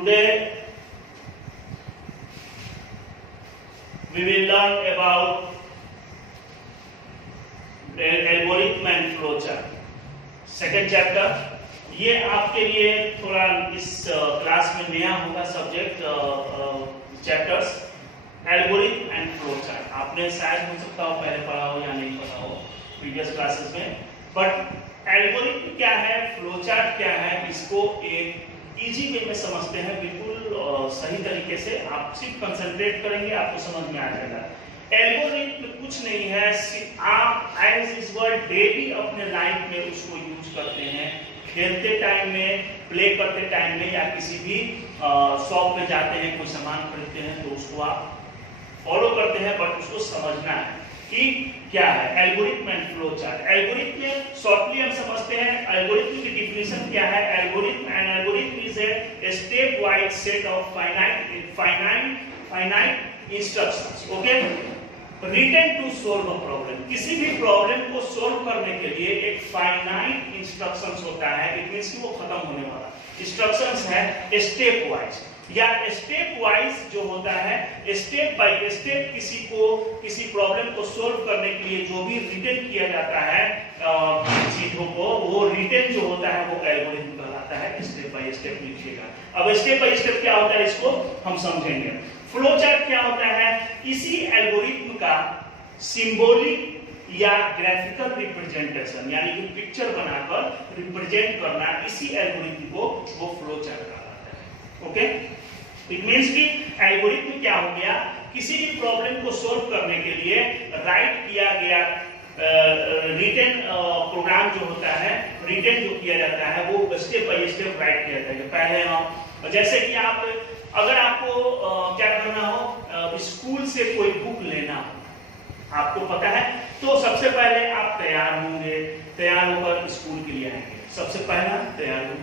Today we will learn about algorithm and flowchart. Second chapter ये आपके लिए थोड़ा इस क्लास में नया होगा subject chapters algorithm and flowchart. आपने शायद हो सकता हो पहले पढ़ा हो या नहीं पढ़ा हो प्रीवियस क्लासेस में, बट एल्गोरिथम क्या है, फ्लोचार्ट क्या है, इसको एक इजी वे में समझते हैं, बिल्कुल सही तरीके से। आप सिर्फ कंसंट्रेट करेंगे आपको समझ में आ जाएगा। एल्गोरिथम कुछ नहीं है, आप एज यूजुअल डेली अपने लाइफ में उसको यूज करते हैं, खेलते टाइम में, प्ले करते टाइम में, या किसी भी शॉप पे जाते हैं, कोई सामान खरीदते हैं तो उसको आप फॉलो करते हैं, बट उसको समझना है कि क्या है एल्गोरिथम एंड फ्लोचार्ट। एल्गोरिथम में शॉर्टली हम समझते हैं, एल्गोरिथम की डिफिनेशन क्या है। Algorithm is a step wise set of finite instructions, okay, written to solve a problem. किसी भी प्रॉब्लम को सोल्व करने के लिए एक फाइनाइट इंस्ट्रक्शंस होता है, इट मींस कि वो खत्म होने वाला इंस्ट्रक्शंस है स्टेप वाइज, या स्टेप वाइज जो होता है, स्टेप बाय स्टेप किसी प्रॉब्लम को सोल्व करने के लिए जो भी रिटन किया जाता है चीजों को, वो रिटन जो होता है वो एल्गोरिथम कहलाता है। स्टेप बाय स्टेप लिखिएगा। अब स्टेप बाय स्टेप क्या होता है इसको हम समझेंगे। फ्लोचार्ट क्या होता है, इसी एल्गोरिथम का सिंबॉलिक या ग्राफिकल रिप्रेजेंटेशन, यानी कि पिक्चर बनाकर रिप्रेजेंट करना, इसी एल्गोरिथम को वो फ्लोचार्ट कहलाता है। ओके, इट मींस कि एल्गोरिथम क्या हो गया, किसी भी प्रॉब्लम को सोल्व करने के लिए राइट किया गया रिटन प्रोग्राम जो होता है, रिटन जो किया जाता है वो स्टेप बाय स्टेप राइट किया जाता है। पहले हम जैसे कि अगर आपको क्या करना हो, स्कूल से कोई बुक लेना हो, आपको पता है, तो सबसे पहले आप तैयार होंगे, तैयार होकर स्कूल के लिए आएंगे। सबसे पहला तैयार हो,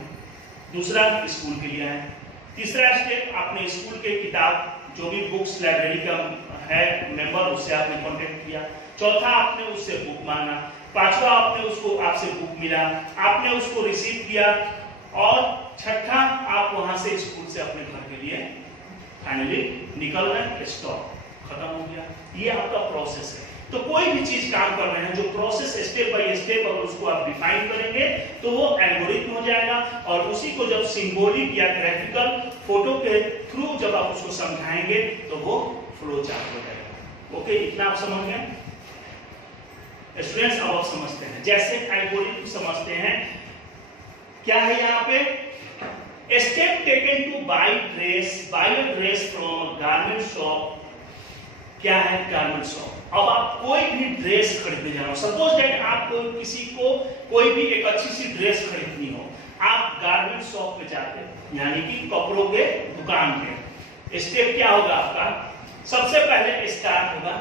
दूसरा स्कूल के लिए आए, तीसरा स्टेप आपने स्कूल के किताब जो भी बुक्स लाइब्रेरी का है मेंबर, उससे आपने कांटेक्ट किया, चौथा आपने उससे बुक मांगा, पांचवा आपसे बुक मिला, आपने उसको रिसीव किया, और छठा आप वहां से स्कूल से अपने घर के लिए फाइनली निकल गए, स्टॉप, खत्म हो गया। ये आपका प्रोसेस है। तो कोई भी चीज काम कर रहे हैं, जो प्रोसेस स्टेप बाय स्टेप अगर उसको आप डिफाइन करेंगे तो वो एल्गोरिथम हो जाएगा, और उसी को जब सिंबॉलिक या ग्राफिकल फोटो के थ्रू जब आप उसको समझाएंगे तो वो फ्लोचार्ट हो जाएगा। ओके, इतना आप समझ गए स्टूडेंट्स? अब आप समझते हैं, जैसे एल्गोरिथम समझते हैं क्या है यहाँ पे, step taken to buy a dress from garment shop. क्या है गारमेंट शॉप? अब आप कोई भी ड्रेस खरीदने जा रहे हो, सपोज दैट आपको किसी को कोई भी एक अच्छी सी ड्रेस खरीदनी हो, आप गारमेंट शॉप पे जाते हैं, यानी कि कपड़ों के दुकान पे। स्टेप क्या होगा आपका, सबसे पहले स्टार्ट होगा,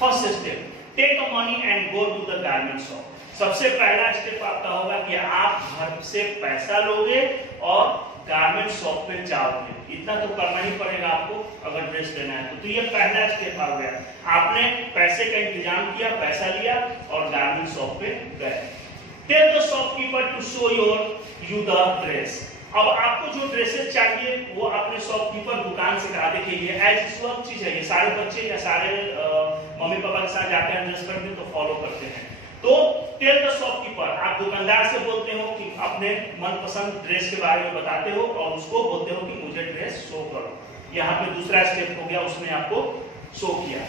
first step, take a money and go to the garment shop. सबसे पहला स्टेप आपका होगा कि आप घर से पैसा लोगे और गारमेंट शॉप पे जाओगे। इतना तो करना ही पड़ेगा आपको अगर ड्रेस लेना है तो ये पहला स्टेप आ गया। आपने पैसे का इंतजाम किया, पैसा लिया और गारमेंट शॉप पे गए। Tell the shopkeeper to show you the dress. अब आपको जो ड्रेसेस चाहिए वो अपने शॉपकीपर दुकान से करा, देखिए ये एज यूजुअल चीज है, ये सारे बच्चे या सारे मम्मी पापा के साथ जाते हैं ड्रेस खरीदने तो फॉलो करते हैं। तो टेल द शॉपकीपर, आप दुकानदार से बोलते हो कि अपने मनपसंद ड्रेस के बारे में बताते हो और उसको बोलते हो कि मुझे ड्रेस शो करो। यहाँ पे दूसरा स्टेप हो गया, उसने आपको शो किया।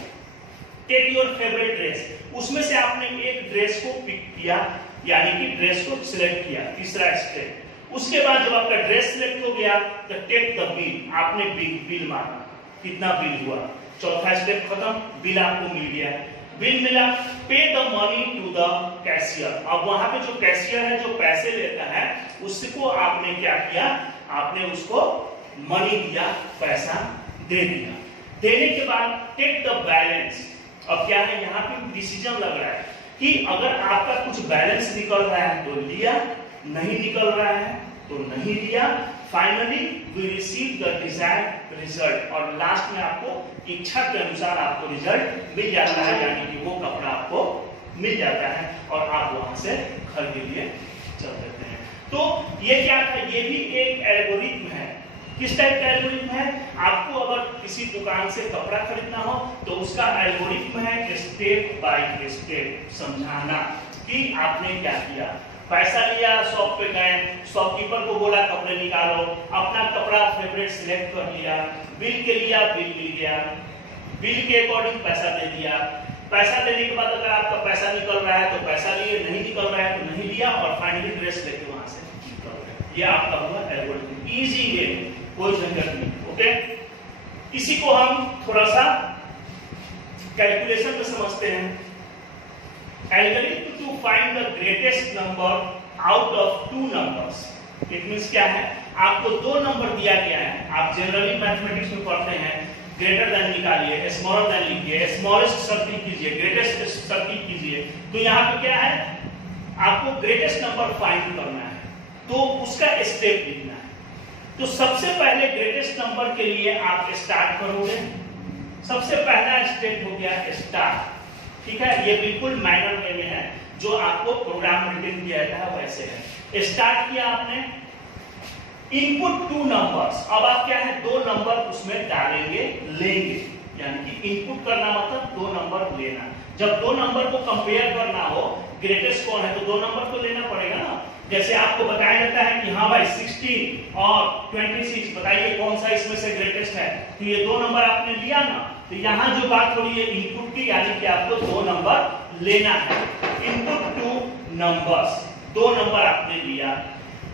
टेक योर फेवरेट ड्रेस, उसमें से आपने एक ड्रेस को पिक किया, यानी कि ड्रेस को सिलेक्ट किया, तीसरा स्टेप। उसके बाद जब आपका ड्रेस सिलेक्ट हो गया तो टेक द बिल, आपने बिल मांगा, कितना बिल हुआ, चौथा स्टेप खत्म, बिल आपको मिल गया, बिल मिला, pay the money to the cashier. अब वहां पे जो कैशियर है, जो पैसे लेता है, उसको आपने क्या किया, आपने उसको मनी दिया, पैसा दे दिया। देने के बाद टेक द बैलेंस। अब क्या है, यहाँ पे डिसीजन लग रहा है कि अगर आपका कुछ बैलेंस निकल रहा है तो लिया, नहीं निकल रहा है तो नहीं लिया। Finally we receive the desired result, और लास्ट में आपको इच्छा के अनुसार आपको रिजल्ट मिल जाता है, यानी कि वो कपड़ा आपको मिल जाता है और आप वहां से घर के लिए चल देते हैं। तो ये क्या था, ये भी एक एल्गोरिथम है किस टाइप का एल्गोरिथम है? आपको अगर किसी दुकान से कपड़ा खरीदना हो तो उसका एल्गोरिथम है स्टेप बाय स्टेप समझाना कि आपने क्या किया। पैसा लिया, शॉप पे गए, शॉपकीपर को बोला कपड़े निकालो, अपना कपड़ा फेवरेट सिलेक्ट कर लिया, बिल के लिया, बिल मिल गया, बिल के अकॉर्डिंग पैसा दे दिया, पैसा देने के बाद अगर आपका पैसा निकल रहा है तो पैसा लिए, नहीं निकल रहा है तो नहीं लिया, और फाइनली ड्रेस लेके वहां से निकल गए। ये आपका हुआ एल्गोरिथम, इजी वे, कोई झंझट नहीं। ओके, इसी को हम थोड़ा सा कैलकुलेशन में समझते हैं। Algorithm to find the greatest number out of two numbers. It means क्या है? आपको दो नंबर दिया गया है, आप जनरली मैथमेटिक्स में पढ़ते हैं, ग्रेटर देन निकालिए, स्मॉलर देन लिखिए, स्मॉलेस्ट सर्किल कीजिए, ग्रेटेस्ट सर्किल कीजिए। तो यहाँ पे क्या है? आपको ग्रेटेस्ट नंबर फाइंड करना है, तो उसका स्टेप लिखना है। तो सबसे पहले ग्रेटेस्ट नंबर के लिए आप स्टार्ट करोगे। सबसे पहला स्टेप हो गया स्टार्ट, ठीक है? ये बिल्कुल माइनर वे में है, जो आपको प्रोग्राम रिटन किया था वैसे है। स्टार्ट किया आपने, इनपुट टू नंबर्स। अब आप क्या है? दो नंबर उसमें डालेंगे, लेंगे, यानी कि इनपुट करना मतलब दो नंबर लेना। जब दो नंबर को कंपेयर करना हो, ग्रेटेस्ट कौन है तो दो नंबर तो लेना पड़ेगा ना। जैसे आपको बताया जाता है कि हाँ भाई 16 और 26, बताइए कौन सा इसमें से ग्रेटेस्ट है, तो ये दो नंबर आपने लिया ना। तो यहाँ जो बात हो रही है इनपुट की, यानी कि आपको दो नंबर लेना है। इनपुट टू नंबर्स, दो नंबर आपने लिया।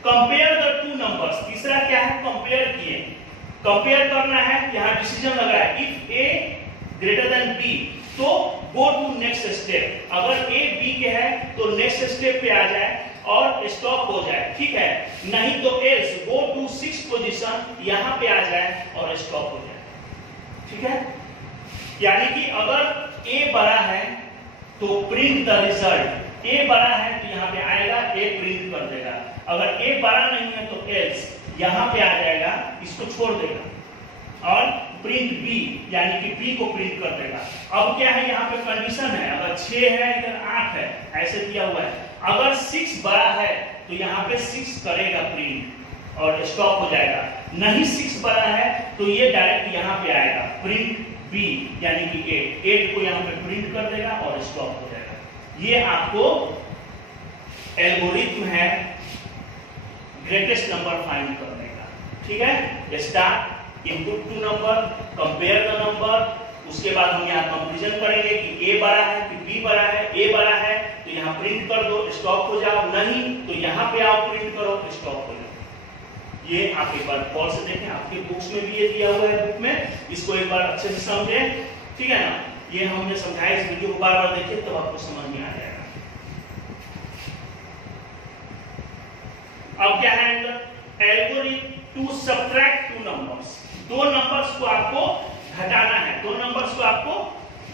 कंपेयर द टू नंबर्स, तीसरा क्या है? कंपेयर किए। कंपेयर करना है, यहाँ डिसीजन लगा है, if A greater than B तो गो टू नेक्स्ट स्टेप। अगर ए बी के है तो नेक्स्ट स्टेप पे आ जाए और स्टॉप हो जाए, ठीक है? नहीं तो else go to 6th position, यहाँ पे आ जाए और स्टॉप हो जाए, ठीक है? यानी कि अगर ए बड़ा है तो प्रिंट द रिजल्ट, ए बड़ा है तो यहाँ पे आएगा, ए प्रिंट कर देगा। अगर ए बड़ा नहीं है तो एल्स यहाँ पे आ जाएगा, इसको छोड़ देगा और प्रिंट बी, यानी कि बी को प्रिंट कर देगा। अब क्या है? यहाँ पे कंडीशन है, अगर 6 है इधर 8 है, ऐसे दिया हुआ है। अगर 6 बड़ा है तो यहाँ पे 6 करेगा प्रिंट और स्टॉप हो जाएगा। नहीं 6 बड़ा है तो ये डायरेक्ट यहाँ पे आएगा, प्रिंट बी, यानी कि 8 को यहाँ पे प्रिंट कर देगा और स्टॉप हो जाएगा। ये आपको एल्गोरिथम है ग्रेटेस्ट नंबर फाइंड करने का, ठीक है? Start, input two number, compare the number, उसके बाद हम यहाँ कंपैरिजन करेंगे कि ए बड़ा है कि बी बड़ा है। ए बड़ा है तो यहाँ प्रिंट कर दो, स्टॉप हो जाओ, नहीं तो यहाँ पे आओ, प्रिंट करो, स्टॉप हो जाओ। ये आप एक बार गौर से देखें, आपके बुक्स में भी ये दिया हुआ है, बुक में, इसको एक बार अच्छे से समझें, ठीक है ना? ये हमने समझाया, इस वीडियो को बार बार देखिए तो आपको समझ में आ जाएगा। अब क्या है? Algorithm to subtract two numbers. दो नंबर्स को आपको घटाना है, दो नंबर्स को आपको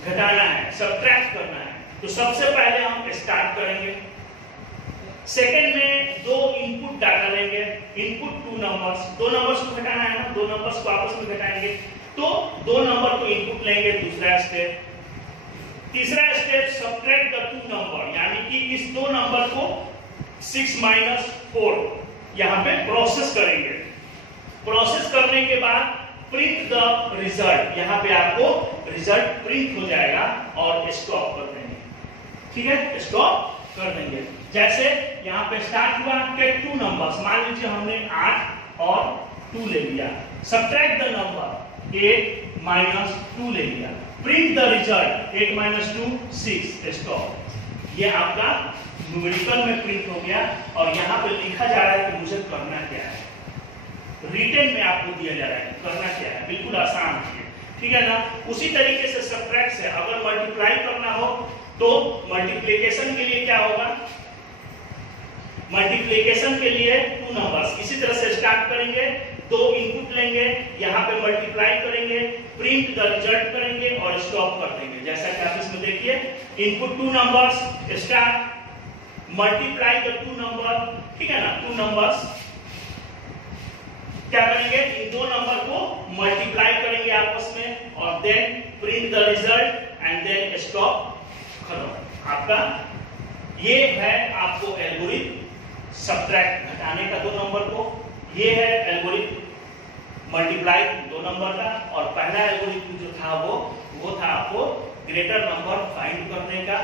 घटाना है, सबट्रैक्ट करना है। तो सबसे पहले हम स्टार्ट करेंगे। सेकंड में दो इनपुट डाटा लेंगे, इनपुट टू नंबर्स, दो नंबर्स को घटाना है ना, दो नंबर्स को आपस में घटाएंगे, तो दो नंबर को इनपुट लेंगे, दूसरा स्टेप। तीसरा step subtract the two number, यानी कि इस दो नंबर को 6 - 4 यहाँ पे प्रोसेस करेंगे। प्रोसेस करने के बाद प्रिंट द रिजल्ट, यहाँ पे आपको रिजल्ट प्रिंट हो जाएगा और स्टॉप कर देंगे, ठीक है? स्टॉप कर देंगे। जैसे यहाँ पे स्टार्ट हुआ के 2 नंबर्स, मान लीजिए हमने 8 और 2 ले लिया, सबट्रैक्ट द नंबर 8 - 2 ले लिया, प्रिंट द रिजल्ट 8 - 2 6, स्टॉप। ये आपका न्यूमेरिकल में प्रिंट हो गया और यहाँ पे लिखा जा रहा है कि मुझे करना क्या है, रिटन में आपको दिया जा रहा है करना क्या है, बिल्कुल आसान है, ठीक है ना? उसी तरीके से सबट्रैक्ट से अगर मल्टीप्लाई करना हो तो मल्टीप्लिकेशन के लिए क्या होगा? मल्टीप्लिकेशन के लिए 2 नंबर्स, इसी तरह से स्टार्ट करेंगे, दो इनपुट लेंगे, यहाँ पे मल्टीप्लाई करेंगे, प्रिंट द रिजल्ट करेंगे और स्टॉप कर देंगे। जैसा कि आप इसमें देखिए, input 2 numbers, start, multiply the 2 number, ठीक है ना? 2 नंबर्स क्या करेंगे? इन दो नंबर को मल्टीप्लाई करेंगे आपस में और then print the result and then stop, खत्म आपका। ये है आपको एल्गोरिथम सबट्रैक्ट, घटाने का दो नंबर को। ये है एल्गोरिथम मल्टीप्लाई 2 नंबर का, और पहला एल्गोरिथम जो था वो था आपको ग्रेटर नंबर फाइंड करने का।